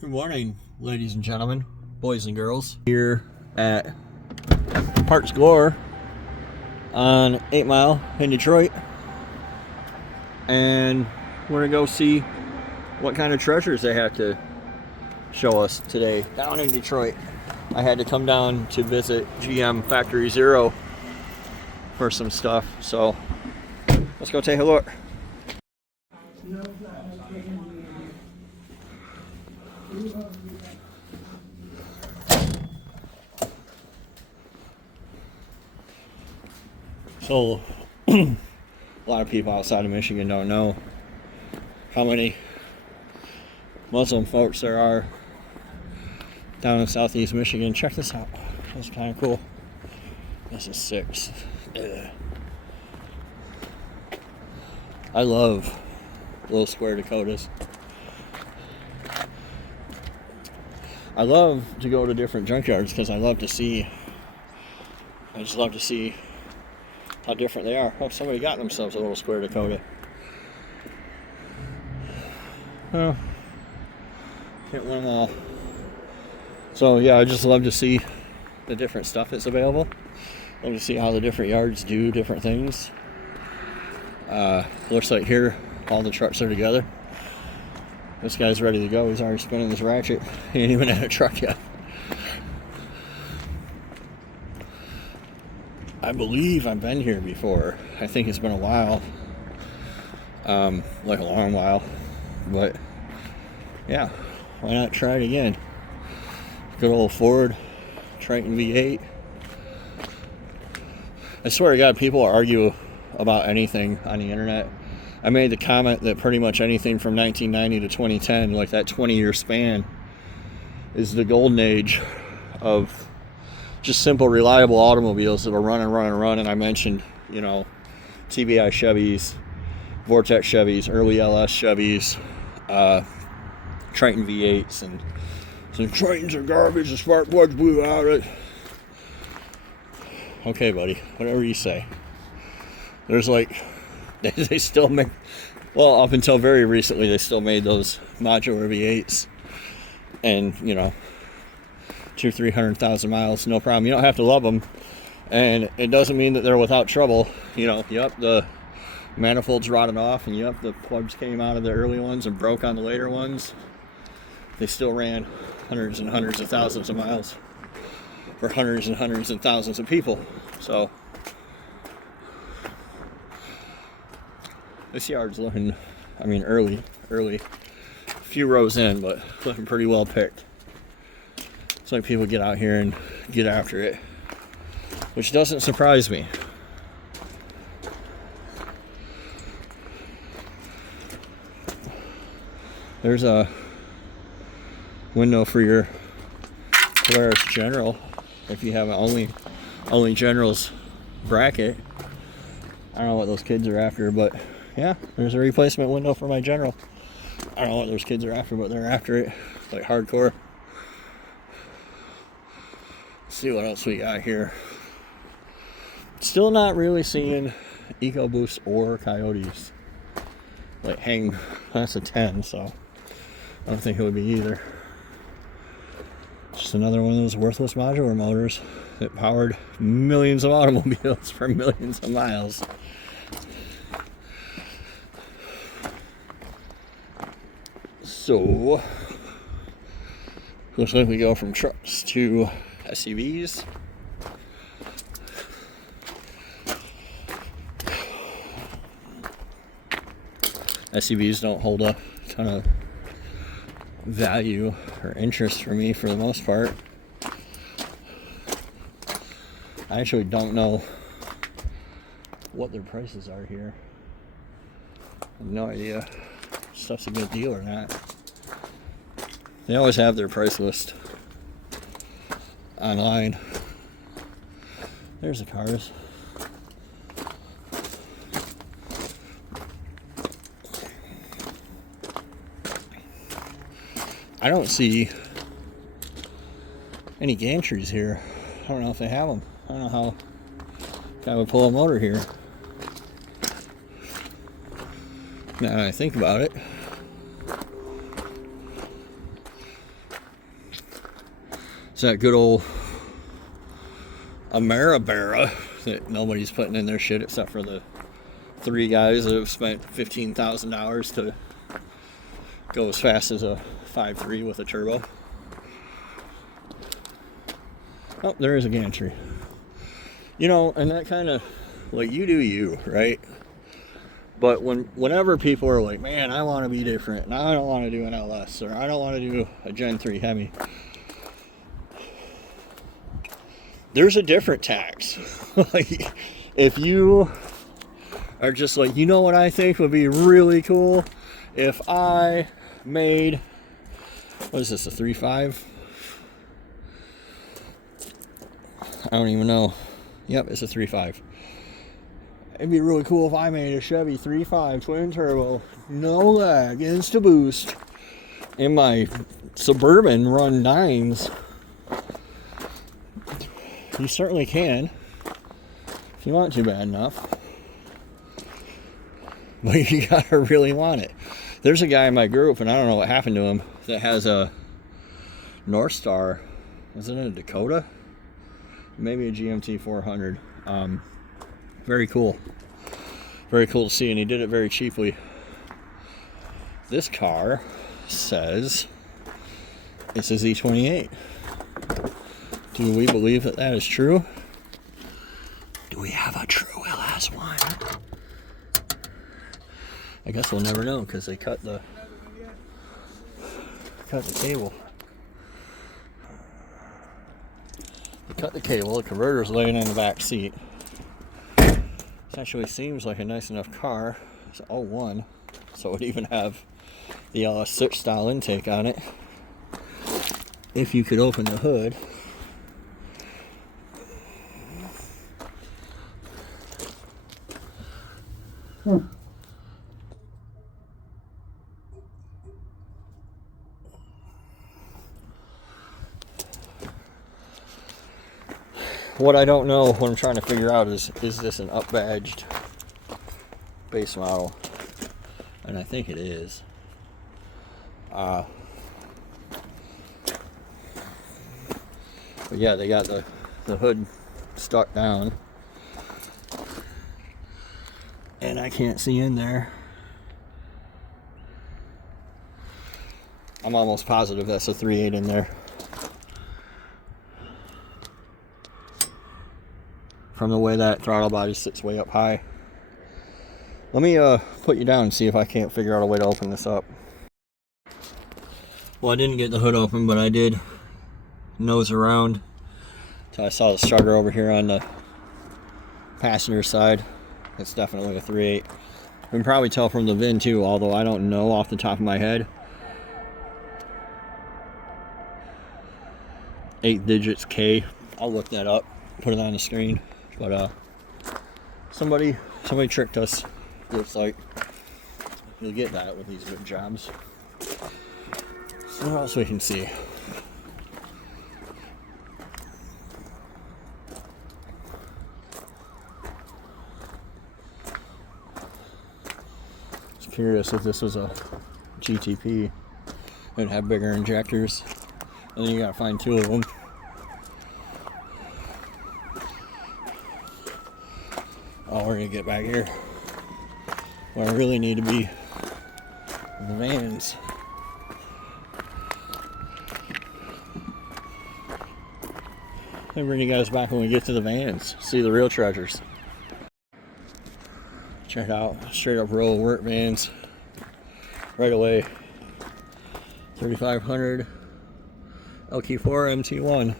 Good morning, ladies and gentlemen, boys and girls. Here at Parts Galore on 8 Mile in Detroit. And we're going to go see what kind of treasures they have to show us today down in Detroit. I had to come down to visit GM Factory Zero for some stuff, so let's go take a look. So, a lot of people outside of Michigan don't know how many Muslim folks there are down in southeast Michigan. Check this out. That's kind of cool. This is 6. I love little square Dakotas. I love to go to different junkyards because I just love to see how different they are. Oh, somebody got themselves a little square Dakota. Oh, can't win them all. So yeah, I just love to see the different stuff that's available. Love to see how the different yards do different things. Looks like here all the trucks are together. This guy's ready to go. He's already spinning his ratchet. He ain't even had a truck yet. I believe I've been here before. I think it's been a while. Like a long while. But yeah, why not try it again? Good old Ford Triton V8. I swear to God, people argue about anything on the internet. I made the comment that pretty much anything from 1990 to 2010, like that 20-year span, is the golden age of just simple, reliable automobiles that'll run and run and run. And I mentioned, TBI Chevys, Vortex Chevys, early LS Chevys, Triton V8s, and some Tritons are garbage. The spark plugs blew out. Okay, buddy, whatever you say. There's they still make, well, up until very recently, they still made those modular V8s, and 200,000-300,000 miles, no problem. You don't have to love them, and it doesn't mean that they're without trouble. The manifolds rotted off, and the plugs came out of the early ones and broke on the later ones. They still ran hundreds and hundreds of thousands of miles for hundreds and hundreds of thousands of people. So this yard's looking, early, a few rows in, but looking pretty well picked. It's like people get out here and get after it, which doesn't surprise me. There's a window for your Polaris General if you have an only General's bracket. I don't know what those kids are after, but yeah, there's a replacement window for my General. I don't know what those kids are after, but they're after it like hardcore. Let's see what else we got here. Still not really seeing EcoBoost or Coyotes. That's a 10, so I don't think it would be either. Just another one of those worthless modular motors that powered millions of automobiles for millions of miles. So, looks like we go from trucks to SUVs. SUVs don't hold a ton of value or interest for me for the most part. I actually don't know what their prices are here. I have no idea if stuff's a good deal or not. They always have their price list online. There's the cars. I don't see any gantries here. I don't know if they have them. I don't know how a guy would pull a motor here. Now that I think about it, It's that good old Ameribara that nobody's putting in their shit except for the 3 guys that have spent $15,000 to go as fast as a 5.3 with a turbo. Oh, there is a gantry. You know, and that kind of, like, you do you, right? But whenever people are like, man, I want to be different, and I don't want to do an LS, or I don't want to do a Gen 3 Hemi, there's a different tax. Like, if you are just like, you know what I think would be really cool? If I made, what is this, a 3.5? I don't even know. Yep, it's a 3.5. It'd be really cool if I made a Chevy 3.5 twin turbo, no lag, insta boost, in my Suburban run 9s. You certainly can, if you want to bad enough. But you gotta really want it. There's a guy in my group, and I don't know what happened to him, that has a North Star. Was it a Dakota? Maybe a GMT 400. Very cool. Very cool to see, and he did it very cheaply. This car says it's a Z28. Do we believe that that is true? Do we have a true LS1? I guess we'll never know because they cut the cable. They cut the cable. The converter's laying in the back seat. This actually seems like a nice enough car. It's all one, so it would even have the LS6 style intake on it. If you could open the hood. What I don't know, what I'm trying to figure out is this an up-badged base model? And I think it is. But yeah, they got the hood stuck down. And I can't see in there. I'm almost positive that's a 3.8 in there. From the way that throttle body sits way up high. Let me put you down and see if I can't figure out a way to open this up. Well, I didn't get the hood open, but I did nose around till I saw the starter over here on the passenger side. It's definitely a 3.8. You can probably tell from the VIN too, although I don't know off the top of my head. 8 digits K. I'll look that up, put it on the screen. But somebody tricked us. Looks like you'll get that with these good jobs. So what else we can see? Just curious if this was a GTP. It'd have bigger injectors, and then you gotta find 2 of them. Oh, we're gonna get back here where I really need to be, the vans. I'll bring you guys back when we get to the vans, see the real treasures. Check out straight up row of work vans right away. 3500 LQ4 MT1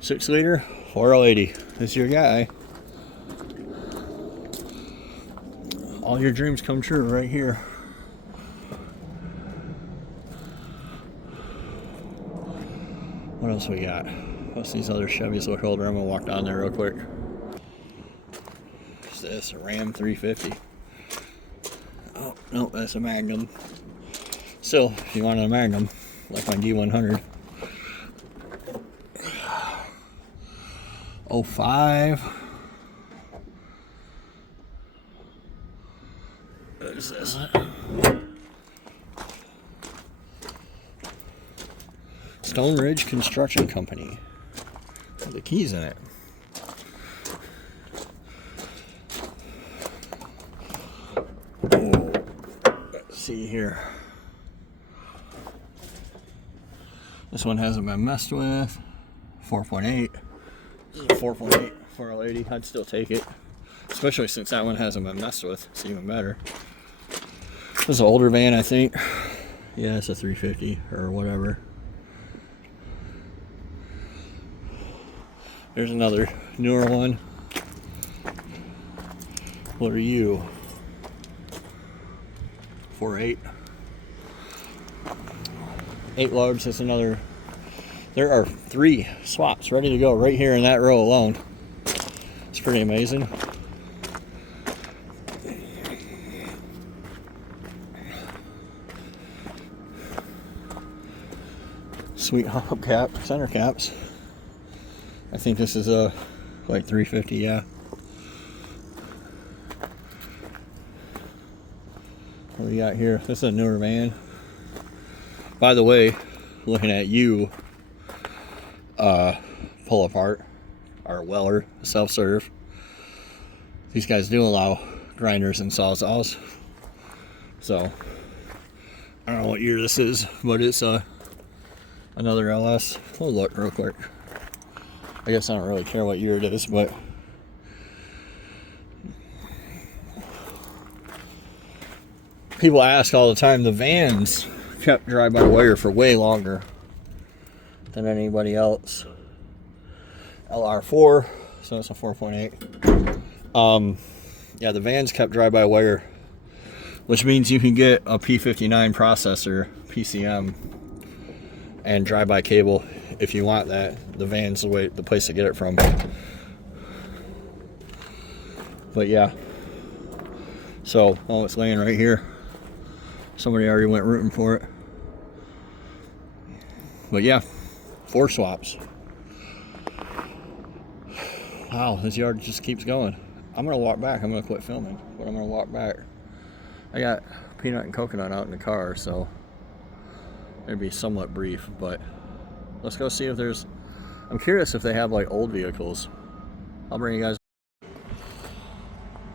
6-liter 4L80. This is your guy. All your dreams come true right here. What else we got? What's these other Chevys look older? I'm gonna walk down there real quick. What's this? A Ram 350. Oh, no, that's a Magnum. Still, if you wanted a Magnum, like my D100. 05. What is this? It's Stone Ridge Construction Company. Got the keys in it. Let's see here. This one hasn't been messed with. 4.8. This is a 4.8 for a lady. I'd still take it. Especially since that one hasn't been messed with. It's even better. This is an older van, I think. Yeah, it's a 350 or whatever. There's another newer one. What are you? 4.8. 8 loads. That's another. There are 3 swaps ready to go right here in that row alone. It's pretty amazing. Sweet hubcap, center caps. I think this is a like 350, yeah. What do we got here? This is a newer van. By the way, looking at you pull apart our Weller self-serve. These guys do allow grinders and sawzalls. So I don't know what year this is, but it's another LS. We'll look real quick. I guess I don't really care what year it is, but people ask all the time. The vans kept drive-by-wire for way longer than anybody else. LR4, so it's a 4.8. Yeah, the vans kept drive-by-wire, which means you can get a P59 processor, PCM, and drive-by cable if you want that. The van's the place to get it from. But yeah, so it's laying right here. Somebody already went rooting for it. But yeah, 4 swaps. Wow, this yard just keeps going. I'm gonna walk back. I'm gonna quit filming, but I'm gonna walk back. I got peanut and coconut out in the car, so it'd be somewhat brief, but let's go see if there's. I'm curious if they have like old vehicles. I'll bring you guys.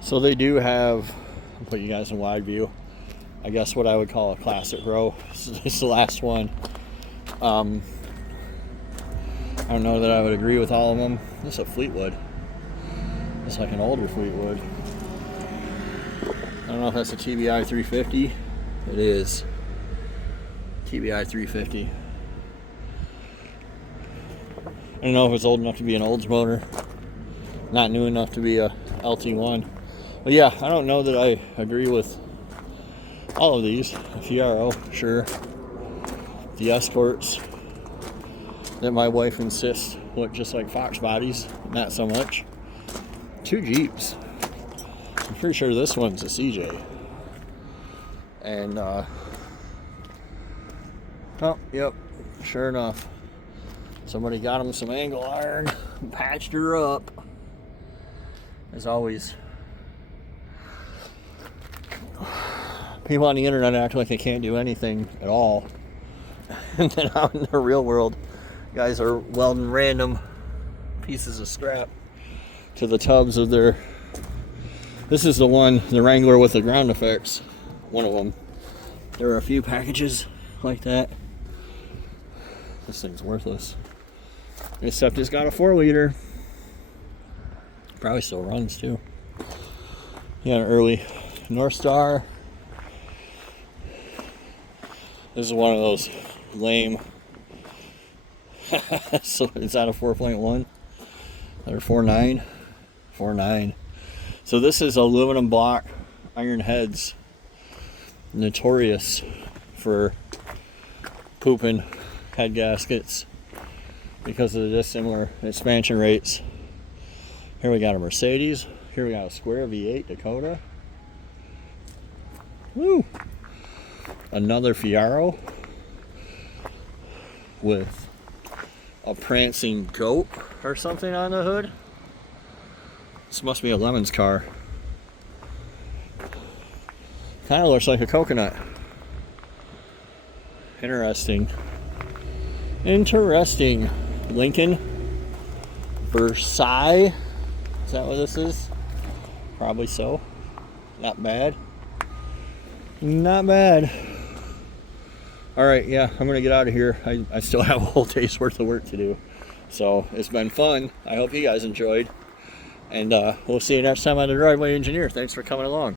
So they do have. I'll put you guys in wide view. I guess what I would call a classic row. It's the last one. I don't know that I would agree with all of them. This is a Fleetwood. It's like an older Fleetwood. I don't know if that's a TBI 350. It is. TBI 350. I don't know if it's old enough to be an Olds motor. Not new enough to be a LT1. But yeah, I don't know that I agree with all of these. Fiero, sure. The Escorts that my wife insists look just like Fox bodies. Not so much. 2 Jeeps. I'm pretty sure this one's a CJ. And, oh, yep. Sure enough. Somebody got him some angle iron and patched her up. As always. People on the internet act like they can't do anything at all. And then out in the real world, guys are welding random pieces of scrap to the tubs of their. This is the one, the Wrangler with the ground effects. One of them. There are a few packages like that. This thing's worthless. Except it's got a 4-liter. Probably still runs too. Yeah, an early North Star. This is one of those lame. So is that a 4.1 or 4.9? 4.9. So this is aluminum block iron heads, notorious for pooping head gaskets because of the dissimilar expansion rates. Here we got a Mercedes. Here we got a square V8 Dakota. Woo! Another Fiero with a prancing goat or something on the hood. This must be a Lemon's car. Kind of looks like a coconut. Interesting. Interesting. Lincoln Versailles. Is that what this is? Probably so. Not bad. Not bad. Alright, yeah, I'm going to get out of here. I still have a whole day's worth of work to do. So, it's been fun. I hope you guys enjoyed. And we'll see you next time on The Driveway Engineer. Thanks for coming along.